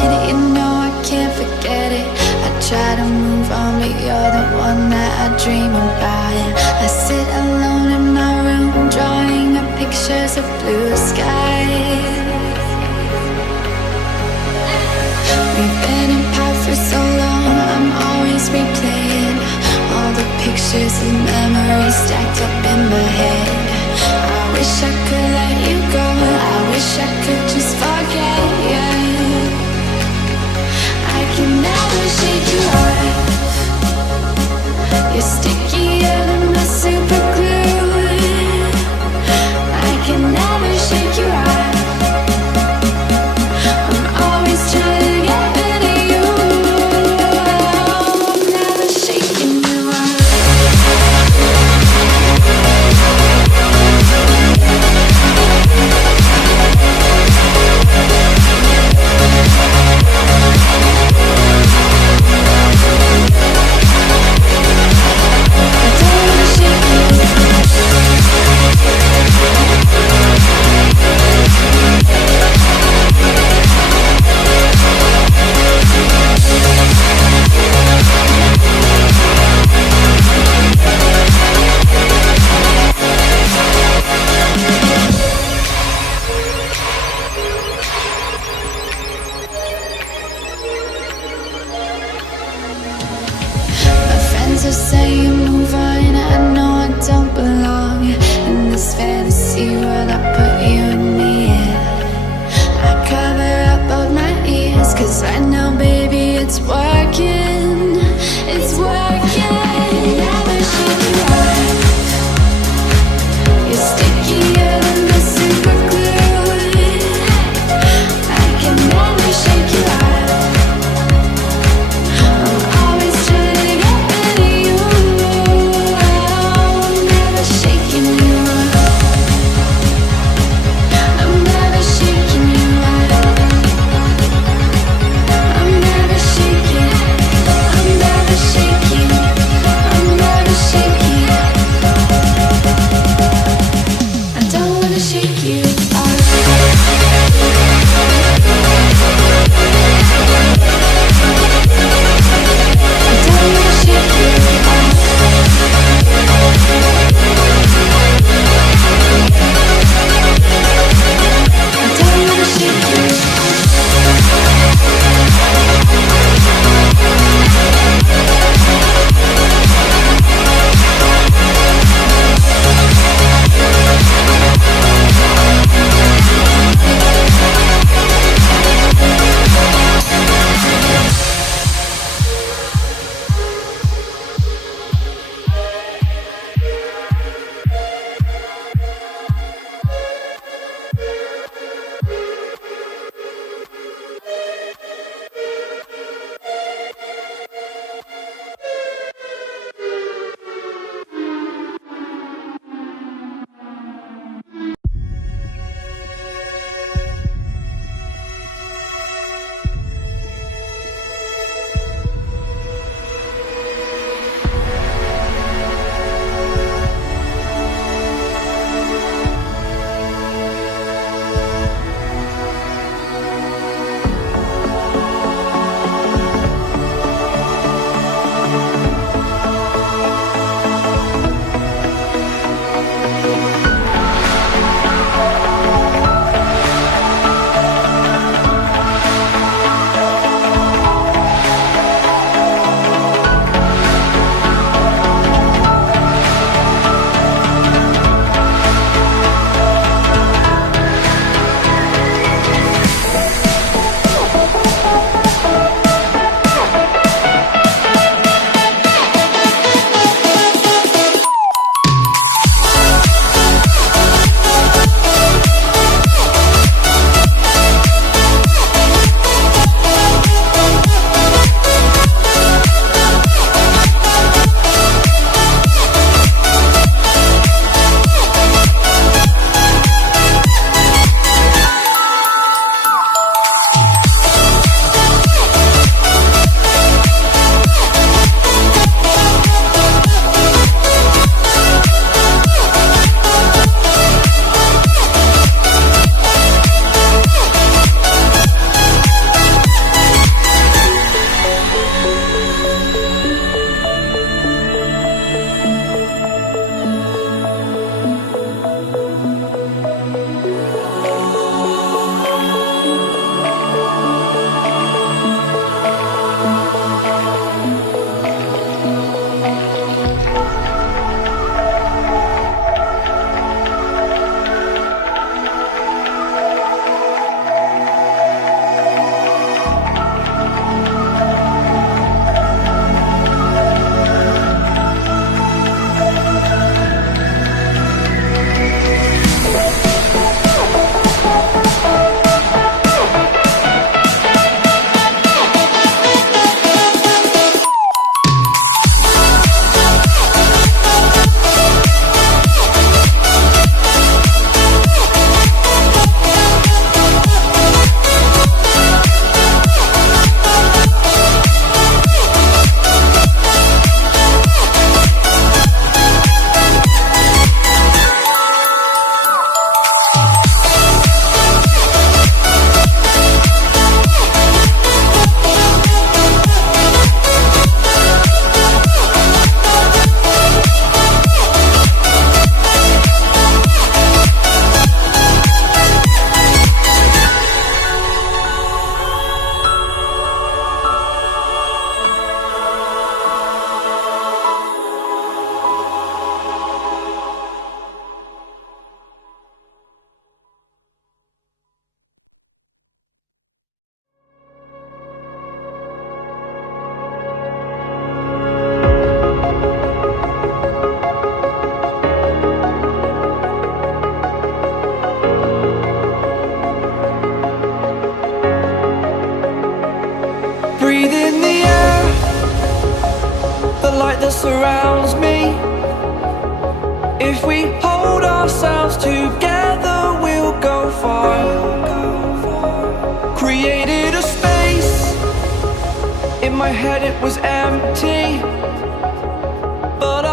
it, you know I can't forget it. I try to move on, but you're the one that I dream about. I sit alone in my room, drawing up pictures of blue skies. We've been apart for so long, I'm always replaying all the pictures and memories stacked up in my head. I wish I could let you go, I wish I could just forget you. I can never shake you off. You're stickier than my super glue. I can never shake you off. I'm always trying to get rid of you. I'm never shaking you off. light that surrounds me. If we hold ourselves together, we'll go far. Created a space. In my head it was empty, but